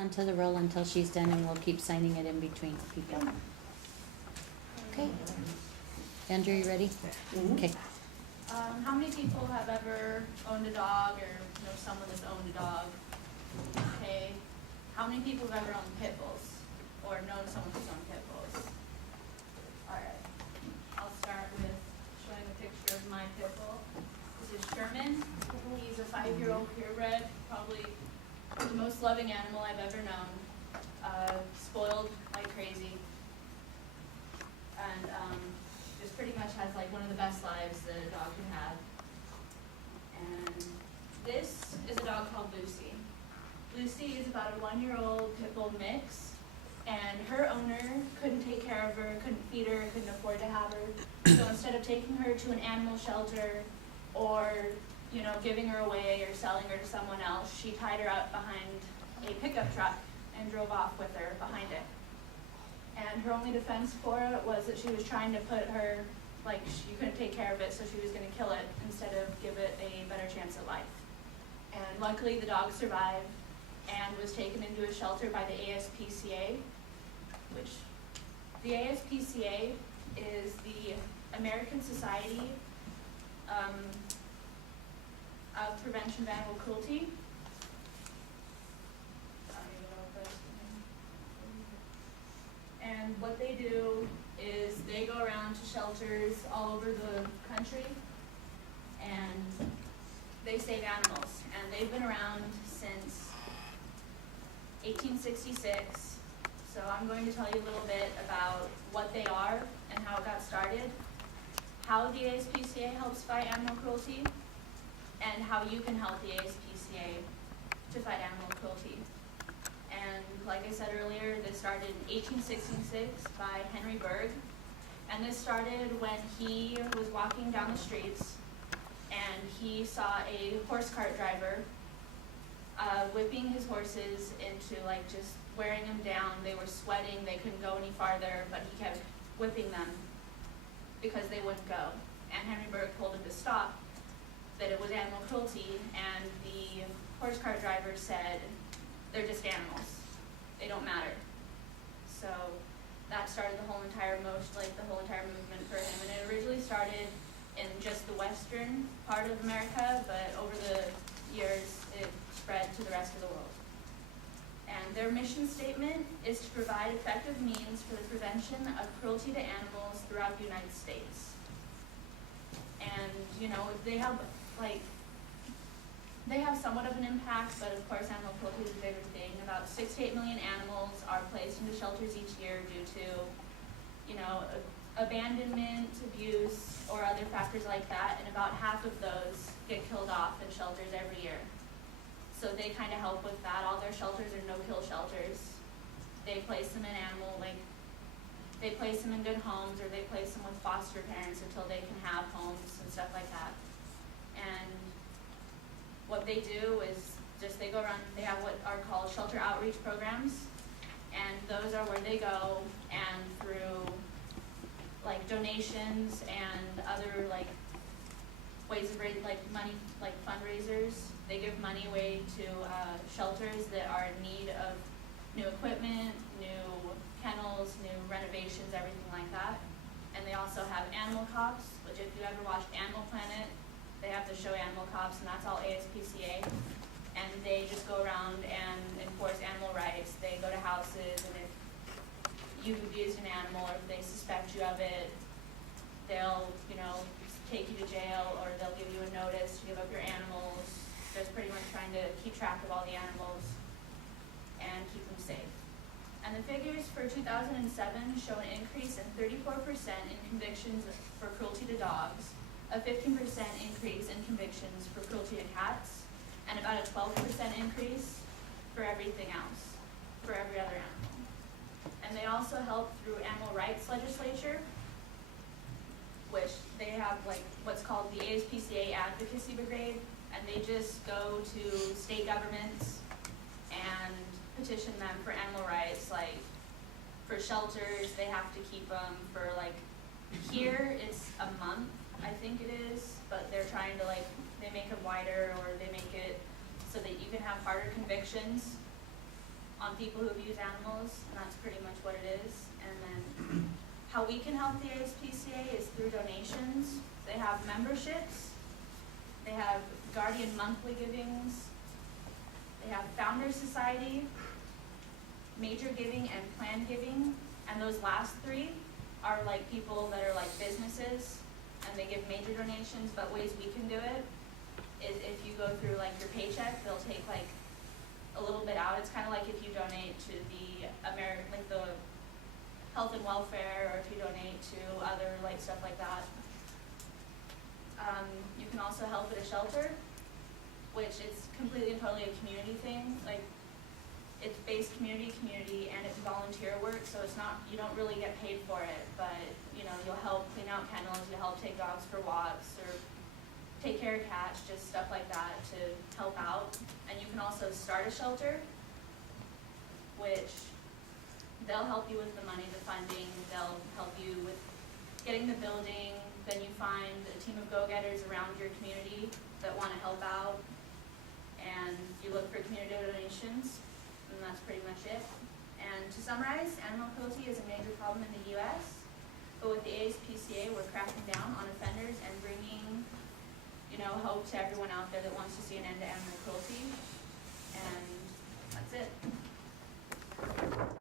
onto the roll until she's done, and we'll keep signing it in between people. Okay. Andrew, you ready? Okay. How many people have ever owned a dog or know someone that's owned a dog? Okay. How many people have ever owned pit bulls or known someone who's owned pit bulls? Alright. I'll start with showing a picture of my pit bull. This is Sherman. He's a 5-year-old purebred, probably the most loving animal I've ever known. Spoiled like crazy. And just pretty much has like one of the best lives that a dog can have. And this is a dog called Lucy. Lucy is about a 1-year-old pit bull mix, and her owner couldn't take care of her, couldn't feed her, couldn't afford to have her. So instead of taking her to an animal shelter or, you know, giving her away or selling her to someone else, she tied her up behind a pickup truck and drove off with her behind it. And her only defense for it was that she was trying to put her, like, she couldn't take care of it, so she was going to kill it instead of give it a better chance at life. And luckily the dog survived and was taken into a shelter by the ASPCA, which the ASPCA is the American Society of Prevention of Animal Cruelty. And what they do is they go around to shelters all over the country and they save animals. And they've been around since 1866. So I'm going to tell you a little bit about what they are and how it got started, how the ASPCA helps fight animal cruelty, and how you can help the ASPCA to fight animal cruelty. And like I said earlier, this started in 1866 by Henry Berg. And this started when he was walking down the streets and he saw a horse cart driver whipping his horses into like just wearing them down. They were sweating, they couldn't go any farther, but he kept whipping them because they wouldn't go. And Henry Berg told him to stop, that it was animal cruelty, and the horse cart driver said, they're just animals. They don't matter. So that started the whole entire movement for him. And it originally started in just the western part of America, but over the years it spread to the rest of the world. And their mission statement is to provide effective means for the prevention of cruelty to animals throughout the United States. And, you know, they have somewhat of an impact, but of course animal cruelty is a bigger thing. About 6 to 8 million animals are placed into shelters each year due to, you know, abandonment, abuse, or other factors like that, and about half of those get killed off in shelters every year. So they kind of help with that. All their shelters are no-kill shelters. They place them in they place them in good homes, or they place them with foster parents until they can have homes and stuff like that. And what they do is just they go around, they have what are called shelter outreach programs, and those are where they go and through like donations and other like ways of raising like money, like fundraisers, they give money away to shelters that are in need of new equipment, new kennels, new renovations, everything like that. And they also have animal cops, which if you ever watched Animal Planet, they have the show Animal Cops, and that's all ASPCA. And they just go around and enforce animal rights. They go to houses, and if you've abused an animal or if they suspect you of it, they'll, you know, take you to jail, or they'll give you a notice to give up your animals. Just pretty much trying to keep track of all the animals and keep them safe. And the figures for 2007 show an increase in 34% in convictions for cruelty to dogs, a 15% increase in convictions for cruelty to cats, and about a 12% increase for everything else, for every other animal. And they also help through animal rights legislature, which they have like what's called the ASPCA Advocacy Brigade, and they just go to state governments and petition them for animal rights. Like for shelters, they have to keep them for like, here it's a month, I think it is, but they're trying to like, they make it wider, or they make it so that you can have harder convictions on on people who abuse animals, and that's pretty much what it is. And then how we can help the ASPCA is through donations. They have memberships, they have guardian monthly givings, they have founder society, major giving, and planned giving. And those last three are like people that are like businesses and they give major donations, but ways we can do it is if you go through like your paycheck, they'll take like a little bit out. It's kind of like if you donate to the like the health and welfare, or if you donate to other like stuff like that. You can also help at a shelter, which it's completely and totally a community thing. Like, it's based community, and it's volunteer work, so it's not, you don't really get paid for it, but, you know, you'll help clean out kennels, you'll help take dogs for walks, or take care of cats, just stuff like that to help out. And you can also start a shelter, which they'll help you with the money, the funding, they'll help you with getting the building, then you find a team of go-getters around your community that want to help out, and you look for community donations. And that's pretty much it. And to summarize, animal cruelty is a major problem in the U.S., but with the ASPCA, we're cracking down on offenders and bringing, you know, hope to everyone out there that wants to see an end to animal cruelty. And that's it.